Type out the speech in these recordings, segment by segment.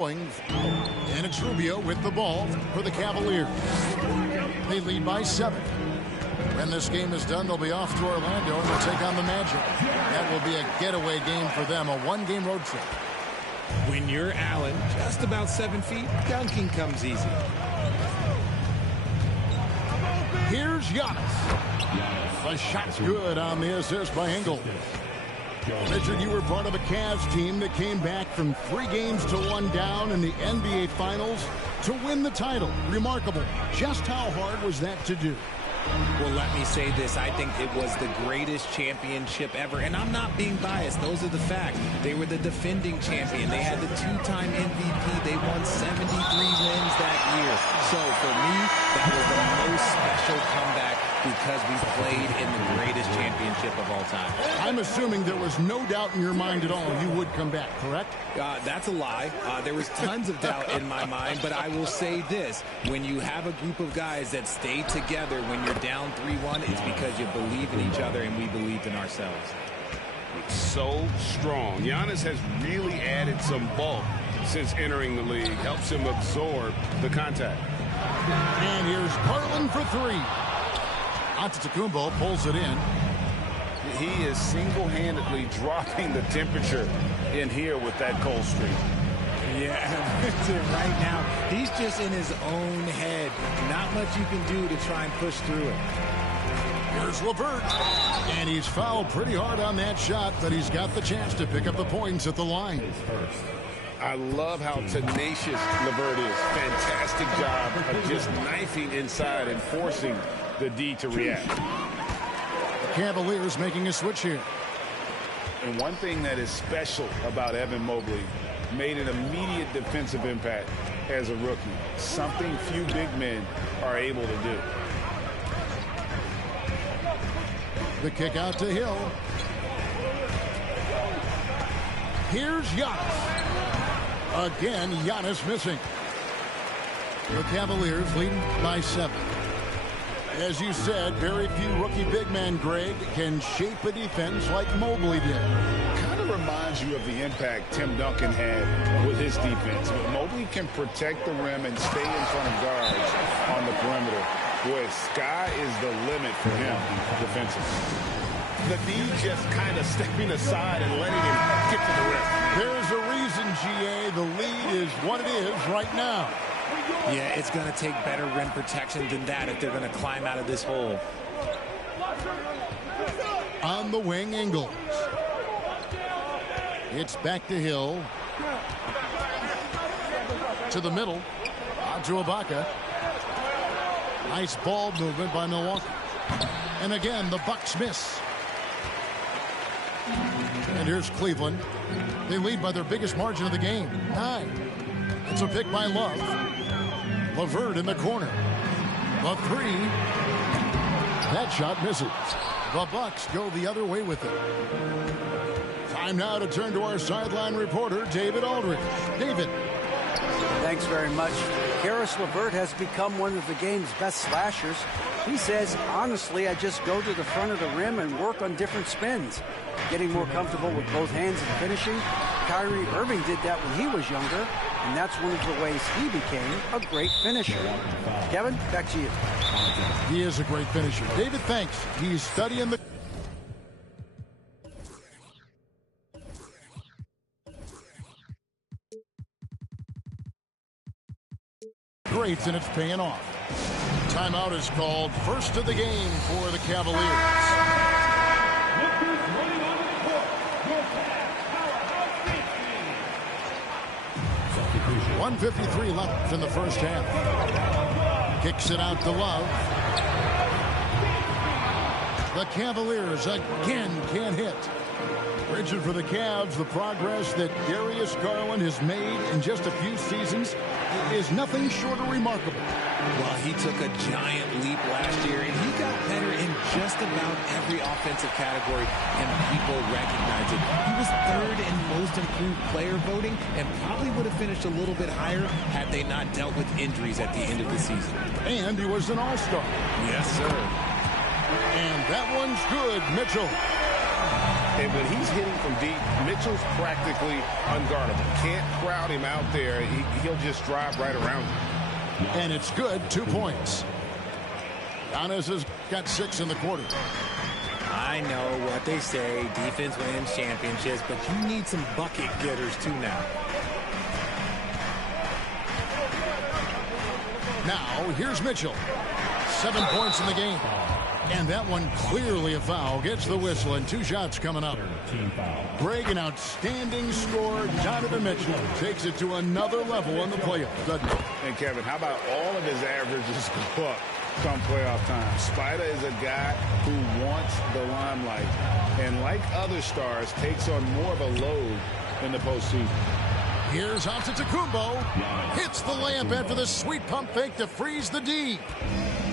And it's Rubio with the ball for the Cavaliers. They lead by 7. When this game is done, they'll be off to Orlando and they'll take on the Magic. That will be a getaway game for them, a one-game road trip. When you're Allen, just about 7 feet, dunking comes easy. Here's Giannis. The shot's good on the assist by Engel. Richard, you were part of a Cavs team that came back from 3 games to 1 down in the NBA Finals to win the title. Remarkable. Just how hard was that to do? Well, let me say this. I think it was the greatest championship ever. And I'm not being biased. Those are the facts. They were the defending champion. They had the 2-time MVP. They won 73 wins that year. So for me, that was the most special comeback because we played in the greatest championship of all time. I'm assuming there was no doubt in your mind at all you would come back, correct? That's a lie. There was tons of doubt in my mind, but I will say this. When you have a group of guys that stay together when you're down 3-1, it's because you believe in each other and we believed in ourselves. So strong. Giannis has really added some bulk since entering the league. Helps him absorb the contact. And here's Garland for 3. Antetokounmpo pulls it in. He is single-handedly dropping the temperature in here with that cold streak. Yeah, right now, he's just in his own head. Not much you can do to try and push through it. Here's LeVert. And he's fouled pretty hard on that shot, but he's got the chance to pick up the points at the line. I love how tenacious LeVert is. Fantastic job of just knifing inside and forcing the D to react. The Cavaliers making a switch here. And one thing that is special about Evan Mobley, made an immediate defensive impact as a rookie. Something few big men are able to do. The kick out to Hill. Here's Giannis. Again, Giannis missing. The Cavaliers leading by 7. As you said, very few rookie big men, Greg, can shape a defense like Mobley did. Kind of reminds you of the impact Tim Duncan had with his defense. But Mobley can protect the rim and stay in front of guards on the perimeter. Boy, sky is the limit for him defensively. The D just kind of stepping aside and letting him get to the rim. There's a reason, GA, the lead is what it is right now. Yeah, it's going to take better rim protection than that if they're going to climb out of this hole. On the wing, Ingles. It's back to Hill. To the middle. On to Ibaka. Nice ball movement by Milwaukee. And again, the Bucks miss. And here's Cleveland. They lead by their biggest margin of the game, 9. It's a pick by Love. LeVert in the corner. The 3. That shot misses. The Bucks go the other way with it. Time now to turn to our sideline reporter, David Aldridge. David. Thanks very much. Karis LeVert has become one of the game's best slashers. He says, honestly, I just go to the front of the rim and work on different spins. Getting more comfortable with both hands and finishing. Kyrie Irving did that when he was younger, and that's one of the ways he became a great finisher. Kevin, back to you. He is a great finisher. David, thanks. He's studying the greats, and it's paying off. Timeout is called. First of the game for the Cavaliers. 1:53 left in the first half. Kicks it out to Love. The Cavaliers again can't hit. Richard, for the Cavs, the progress that Darius Garland has made in just a few seasons is nothing short of remarkable. Well, he took a giant leap last year, and he got better in just about every offensive category, and people recognize it. He was 3rd in most improved player voting, and probably would have finished a little bit higher had they not dealt with injuries at the end of the season. And he was an all-star. Yes, sir. And that one's good, Mitchell. And when he's hitting from deep, Mitchell's practically unguardable. Can't crowd him out there. He'll just drive right around him. And it's good. 2 points. Giannis has got 6 in the quarter. I know what they say, defense wins championships, but you need some bucket getters too now. Now, here's Mitchell. 7 points in the game. And that one clearly a foul. Gets the whistle, and 2 shots coming up. Greg, an outstanding scorer. Donovan Mitchell takes it to another level in the playoffs, doesn't he? And, Kevin, how about all of his averages go up come playoff time? Spider is a guy who wants the limelight, and like other stars, takes on more of a load in the postseason. Here's Antetokounmpo. Hits the layup after the sweet pump fake to freeze the D.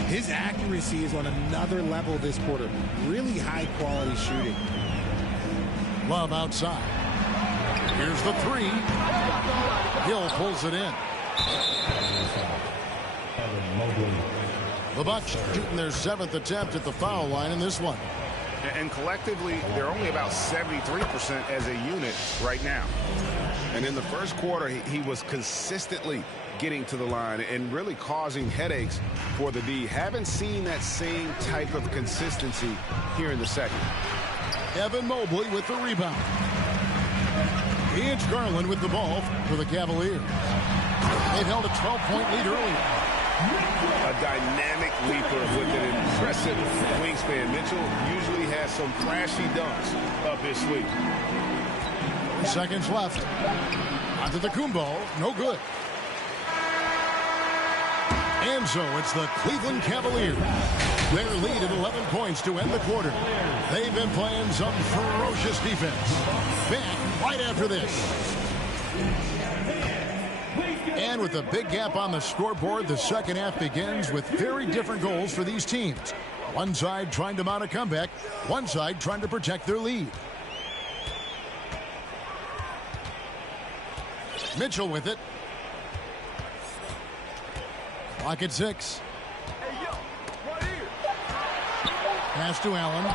His accuracy is on another level this quarter. Really high-quality shooting. Love outside. Here's the 3. Hill pulls it in. The Bucks shooting their 7th attempt at the foul line in this one. And collectively, they're only about 73% as a unit right now. And in the first quarter, he was consistently getting to the line and really causing headaches for the D. Haven't seen that same type of consistency here in the second. Evan Mobley with the rebound. It's Garland with the ball for the Cavaliers. They've held a 12-point lead earlier. A dynamic leaper with an impressive wingspan. Mitchell usually has some flashy dunks up his sleeve. Seconds left. Antetokounmpo, no good. And so it's the Cleveland Cavaliers. Their lead at 11 points to end the quarter. They've been playing some ferocious defense. Back right after this. And with a big gap on the scoreboard, the second half begins with very different goals for these teams. One side trying to mount a comeback, one side trying to protect their lead. Mitchell with it. Clock at 6. Pass to Allen.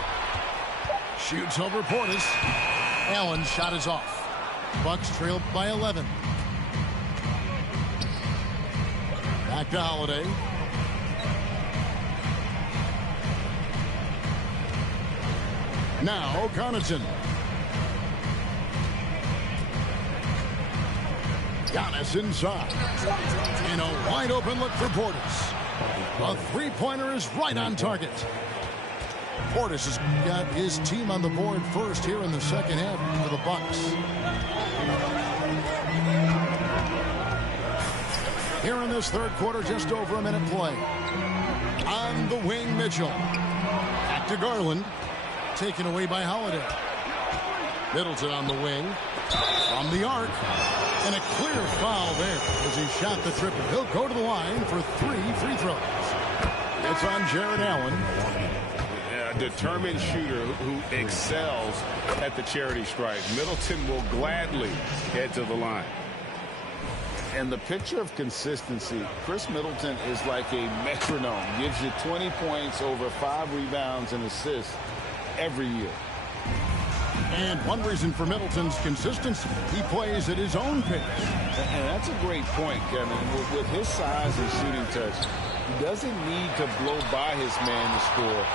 Shoots over Portis. Allen's shot is off. Bucks trailed by 11. Back to Holiday. Now Connaughton. Giannis inside. And a wide open look for Portis. A three-pointer is right on target. Portis has got his team on the board first here in the second half for the Bucks. Here in this third quarter, just over a minute play. On the wing, Mitchell. Back to Garland. Taken away by Holiday. Middleton on the wing. From the arc. And a clear foul there as he shot the triple. He'll go to the line for 3 free throws. It's on Jared Allen. A determined shooter who excels at the charity stripe. Middleton will gladly head to the line. And the picture of consistency, Chris Middleton is like a metronome. Gives you 20 points, over 5 rebounds and assists every year. And one reason for Middleton's consistency, he plays at his own pace. And that's a great point, Kevin. With his size and shooting touch, he doesn't need to blow by his man to score.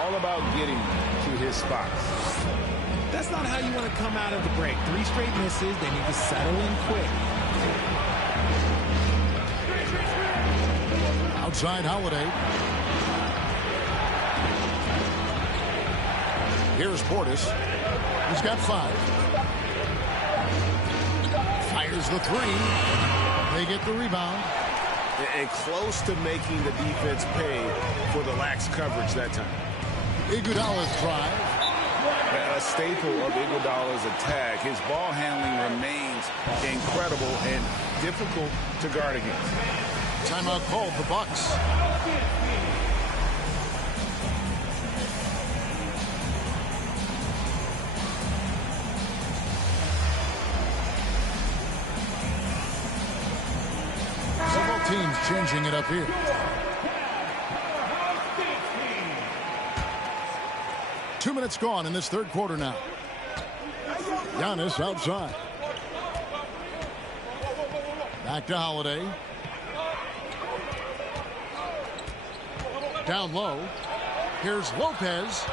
All about getting to his spots. That's not how you want to come out of the break. 3 straight misses, they need to settle in quick. Outside Holiday. Here's Portis. He's got 5. Fires the 3. They get the rebound. And close to making the defense pay for the lax coverage that time. Iguodala's drive. A staple of Iguodala's attack. His ball handling remains incredible and difficult to guard against. Timeout called the Bucks. Several teams changing it up here. Two minutes gone in this third quarter now. Giannis outside. Back to Holiday. Down low. Here's Lopez.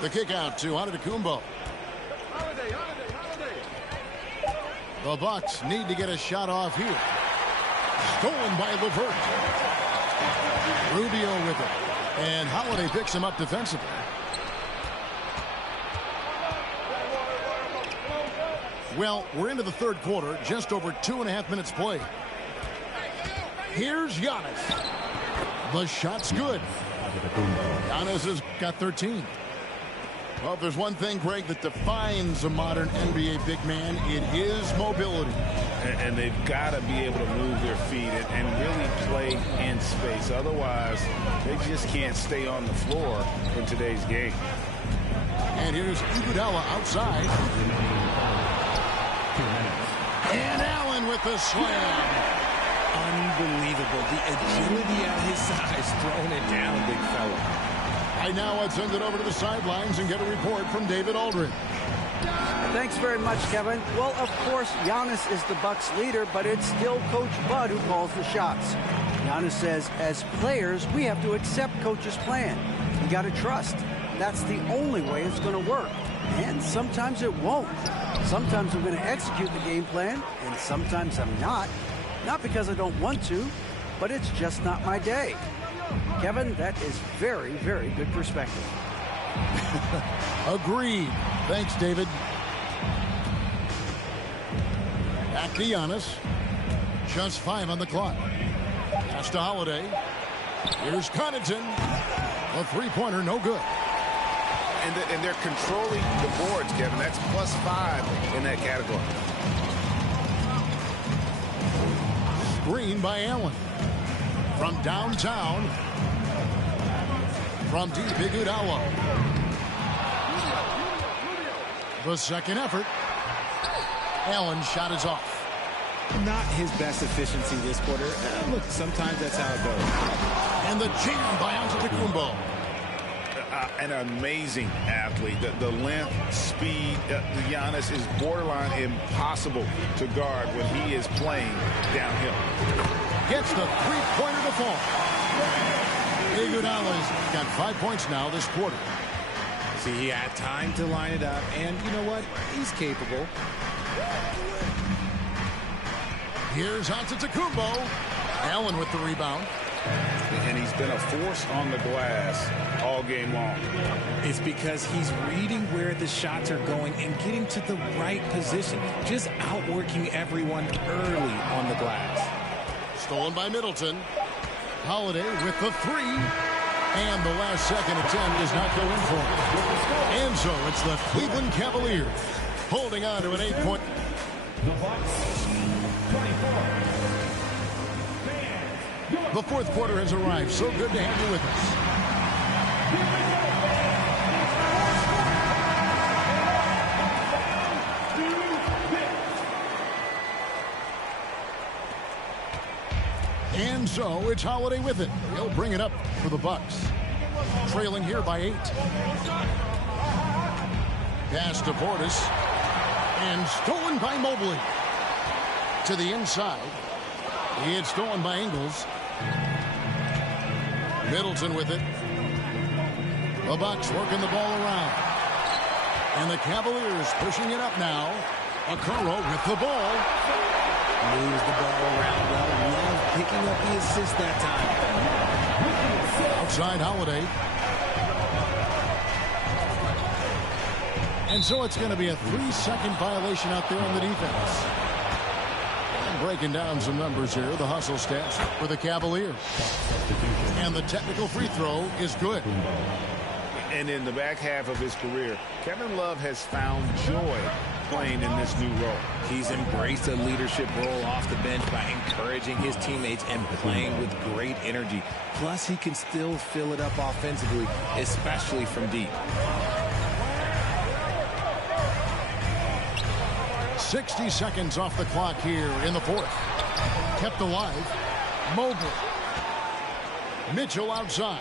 The kick out to Antetokounmpo. The Bucks need to get a shot off here. Stolen by LeVert. Rubio with it. And Holiday picks him up defensively. Well, we're into the third quarter. Just over 2.5 minutes played. Here's Giannis. The shot's good. Giannis has got 13. Well, if there's one thing, Greg, that defines a modern NBA big man, it is mobility. And they've got to be able to move their feet and really play in space. Otherwise, they just can't stay on the floor in today's game. And here's Iguodala outside. And Allen with the slam. Unbelievable. The agility at his size, throwing it down, big fella. Right now, let's send it over to the sidelines and get a report from David Aldridge. Thanks very much, Kevin. Well, of course, Giannis is the Bucks leader, but it's still Coach Bud who calls the shots. Giannis says, as players, we have to accept Coach's plan. We got to trust. That's the only way it's going to work. And sometimes it won't. Sometimes I'm going to execute the game plan, and sometimes I'm not. Not because I don't want to, but it's just not my day. Kevin, that is very, very good perspective. Agreed. Thanks, David. Back to Giannis. Just 5 on the clock. Pass to Holiday. Here's Connaughton. A three-pointer, no good. And they're controlling the boards, Kevin. That's +5 in that category. Screen by Allen. From downtown. From deep, Iguodala. The second effort. Allen's shot is off. Not his best efficiency this quarter. Look, sometimes that's how it goes. And the jam by Antetokounmpo. An amazing athlete. The length, speed, Giannis is borderline impossible to guard when he is playing downhill. Gets the three-pointer to fall. Iguodala's got 5 points now this quarter. See, he had time to line it up, and you know what? He's capable. Here's Antetokounmpo. Allen with the rebound. And he's been a force on the glass all game long. It's because he's reading where the shots are going and getting to the right position. Just outworking everyone early on the glass. Stolen by Middleton. Holiday with the three. And the last second attempt does not go in for him. And so it's the Cleveland Cavaliers holding on to an 8-point. The fourth quarter has arrived. So good to have you with us. And so it's Holiday with it. He'll bring it up for the Bucks. Trailing here by 8. Pass to Portis. And stolen by Mobley. To the inside. It's stolen by Ingles. Middleton with it. The Bucks working the ball around. And the Cavaliers pushing it up now. Okoro with the ball. Moves the ball around well. Love picking up the assist that time. Outside Holiday. And so it's going to be a 3-second violation out there on the defense. And breaking down some numbers here. The hustle stats for the Cavaliers. And the technical free throw is good. And in the back half of his career, Kevin Love has found joy playing in this new role. He's embraced a leadership role off the bench by encouraging his teammates and playing with great energy. Plus, he can still fill it up offensively, especially from deep. 60 seconds off the clock here in the fourth. Kept alive. Mobley. Mitchell outside.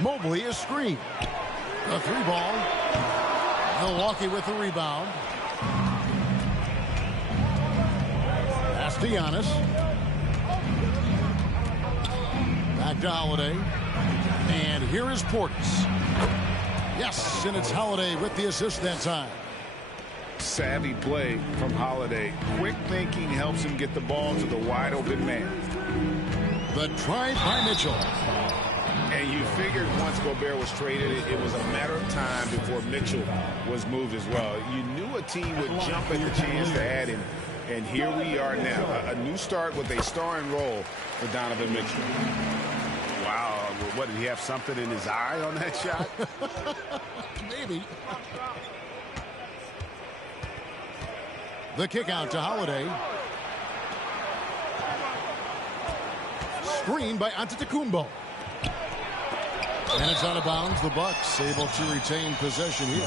Mobley is screened. The three ball. Milwaukee with the rebound. Pass to Giannis. Back to Holiday. And here is Portis. Yes, and it's Holiday with the assist that time. Savvy play from Holiday. Quick thinking helps him get the ball to the wide open man. The drive by Mitchell. And you figured once Gobert was traded, it was a matter of time before Mitchell was moved as well. You knew a team would jump at the chance to add him. And here we are now. A new start with a starring role for Donovan Mitchell. Wow. What, did he have something in his eye on that shot? Maybe. The kick out to Holiday. Screen by Antetokounmpo. And it's out of bounds. The Bucks able to retain possession here.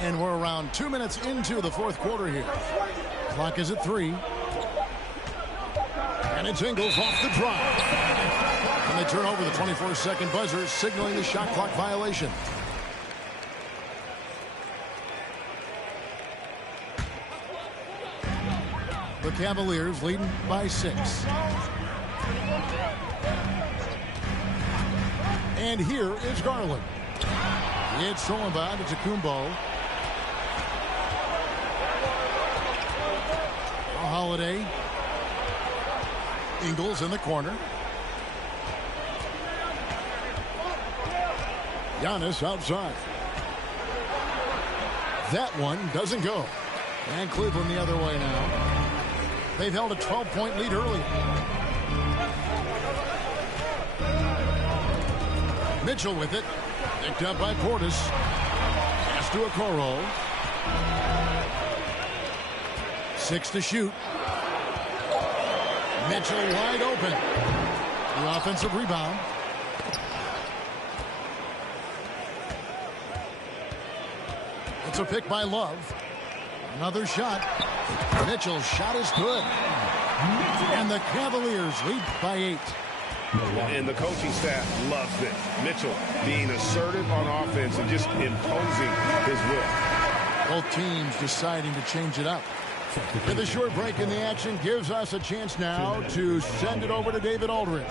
And we're around 2 minutes into the fourth quarter here. Clock is at 3. And it's Ingles off the drive. And they turn over the 24-second buzzer, signaling the shot clock violation. The Cavaliers leading by 6. And here is Garland. It's stolen by Antetokounmpo. Holiday. Ingles in the corner. Giannis outside. That one doesn't go. And Cleveland the other way now. They've held a 12-point lead early. Mitchell with it. Picked up by Portis. Pass to Okoro. 6 to shoot. Mitchell wide open. The offensive rebound. It's a pick by Love. Another shot. Mitchell's shot is good. And the Cavaliers lead by 8. And the coaching staff loves it. Mitchell being assertive on offense and just imposing his will. Both teams deciding to change it up. And the short break in the action gives us a chance now to send it over to David Aldridge.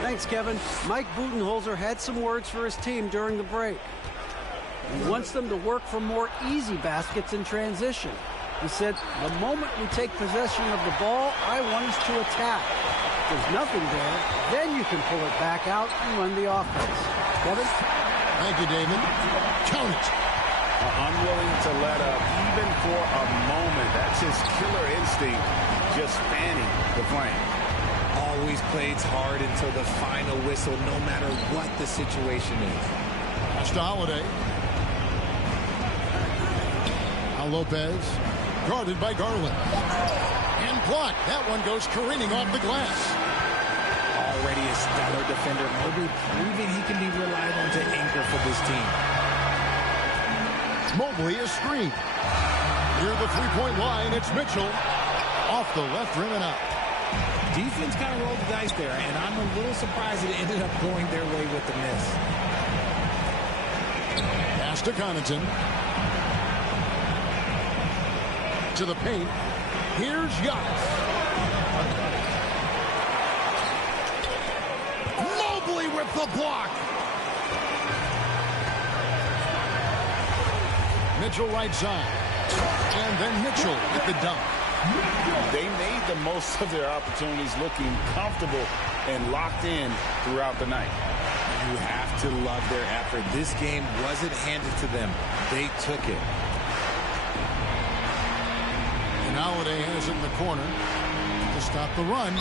Thanks, Kevin. Mike Budenholzer had some words for his team during the break. He wants them to work for more easy baskets in transition. He said, the moment we take possession of the ball, I want us to attack. If there's nothing there, then you can pull it back out and run the offense. Kevin? Thank you, David. Count it. Unwilling to let up even for a moment. That's his killer instinct, just fanning the flame. Always plays hard until the final whistle, no matter what the situation is. Pass to Holiday. Now Lopez, guarded by Garland. And blocked. That one goes careening off the glass. Already a stellar defender. Mobley proving he can be relied on to anchor for this team. Mobley is screened. Near the three-point line, it's Mitchell. Off the left rim and out. Defense kind of rolled the dice there, and I'm a little surprised it ended up going their way with the miss. Pass to Connaughton. To the paint. Here's Giannis. Mobley with the block. Mitchell right side. And then Mitchell with the dunk. They made the most of their opportunities, looking comfortable and locked in throughout the night. You have to love their effort. This game wasn't handed to them. They took it. And Holiday has it in the corner to stop the run.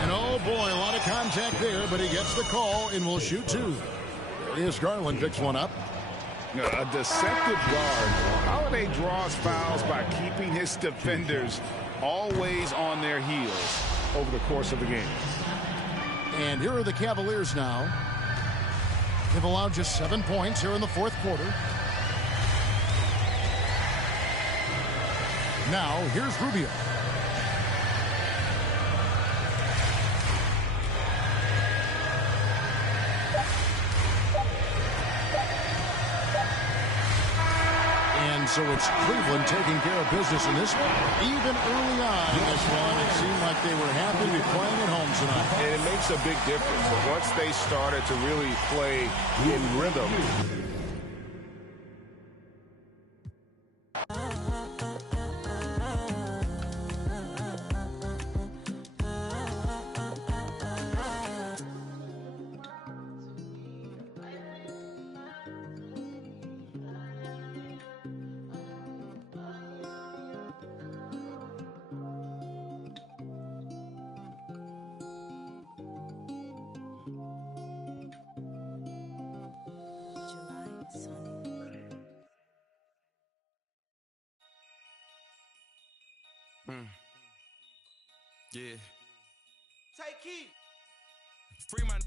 And oh boy, a lot of contact there, but he gets the call and will shoot 2. There he is. Garland picks one up. A deceptive guard. Holiday draws fouls by keeping his defenders always on their heels over the course of the game. And here are the Cavaliers now. They've allowed just 7 points here in the fourth quarter. Now, here's Rubio. And so it's Cleveland taking care of business in this one. Even early on in this one, it seemed like they were happy to be playing at home tonight. And it makes a big difference. Once they started to really play in rhythm. Yeah. Take heat. Free my